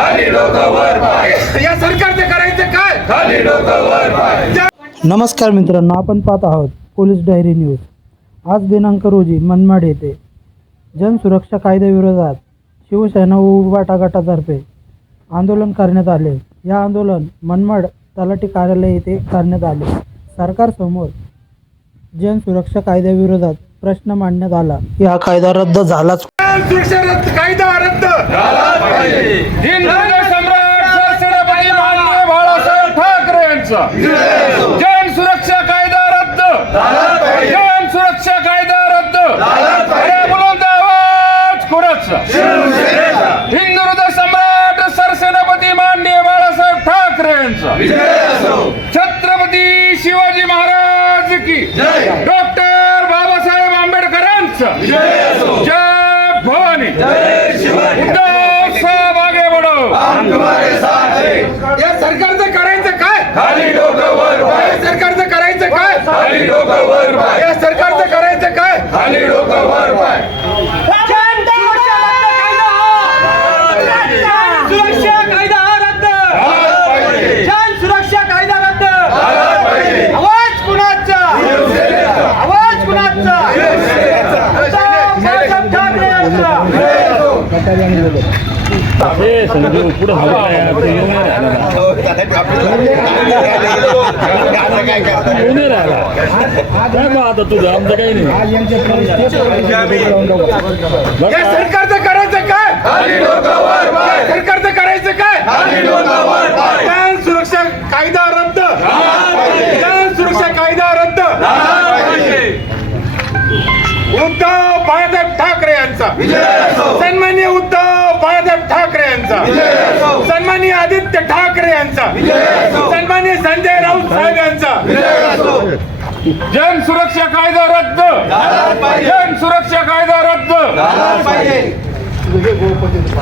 खाली डोकं वर पाय. या सरकारचं करायचं काय? खाली डोकं वर पाय नमस्कार मित्रांनो आपण पाहत आहोत पोलीस डायरी न्यूज. आज दिनांक रोजी मनमाड येथे जनसुरक्षा कायद्याविरोधात शिवसेना व उबाटा गटातर्फे आंदोलन करण्यात आले. या आंदोलन मनमाड तलाठी कार्यालय येथे करण्यात आले. सरकारसमोर जनसुरक्षा कायद्याविरोधात प्रश्न मांडण्यात आला. हा कायदा रद्द झालाच कायम सुरक्षा रद्द कायदा रद्द. हिंदू सम्राट सरसेनापती माननीय बाळासाहेब ठाकरे यांचा. जैन सुरक्षा कायदा रद्द. जैन सुरक्षा कायदा रद्द. झालाच बुलंद आवाज कोणाचा? हिंदू हृदय सम्राट सरसेनापती माननीय बाळासाहेब ठाकरे यांचा. छत्रपती शिवाजी महाराज की. डॉक्टर बाबासाहेब आंबेडकरांचा. जय भवानी। जय शिवाजी उद्धव साहेब आगे बढो। हम तुम्हारे साथ है या सरकारचं करायचं काय? खाली डोकं वर या सरकारचं करायचं काय? खाली डोकं वर या सरकारचं करायचं काय? खाली डोकं वर पाय. सुरक्षा कायदा रद्द झालाच पाहिजे छान सुरक्षा कायदा रद्द झालाच पाहिजे आवाज कुणाचा शिवसेनेचा आवाज कुणाचा शिवसेनेचा उद्धव बाळासाहेब ठाकरे यांचा विजय असो काय आता तुझं आमचं काही नाही सरकारचं करायचं काय सरकारचं करायचं काय सुरक्षा कायदा रद्द सुरक्षा कायदा रद्द उद्धव बाळासाहेब ठाकरे यांचा विजय असो सन्मान्य उद्धव बाळासाहेब ठाकरे यांचा सन्मान्य आदित्य ठाकरे यांचा. सन्मान्य संजय राऊत साहेब यांचा. जन सुरक्षा कायदा रद्द. जन सुरक्षा कायदा रद्द.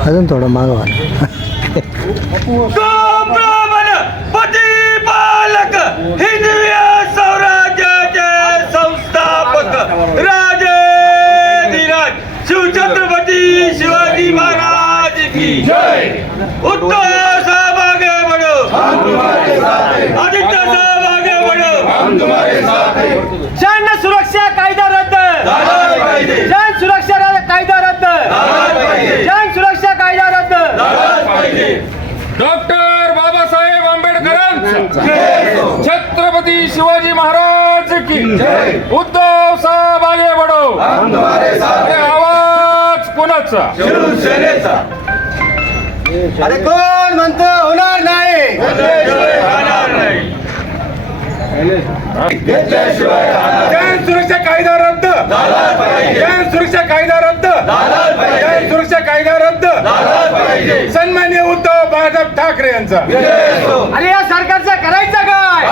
अजून थोडं मागवा प्रतिपालक जय। उद्धव साहब आगे बढ़ो हम तुम्हारे साथ है आदित्य साहब आगे बढ़ो हम तुम्हारे साथ है जन सुरक्षा कायदा रद्द। झालाच पाहिजे। जन सुरक्षा कायदा रद्द। झालाच पाहिजे। जन सुरक्षा कायदा रद्द। झालाच पाहिजे। डॉक्टर बाबासाहेब आंबेडकरांचा छत्रपती शिवाजी महाराज की जय. उद्धव साहेब आगे बढो। हम तुम्हारे साथ अरे है आवाज कोणाचा? शिवसेनेचा। अरे कोण म्हणतो होणार नाही? जन सुरक्षा कायदा रद्द. जन सुरक्षा कायदा रद्द. जन सुरक्षा कायदा रद्द. सन्मान्य उद्धव बाळासाहेब ठाकरे यांचा. अरे या सरकारचं करायचं काय?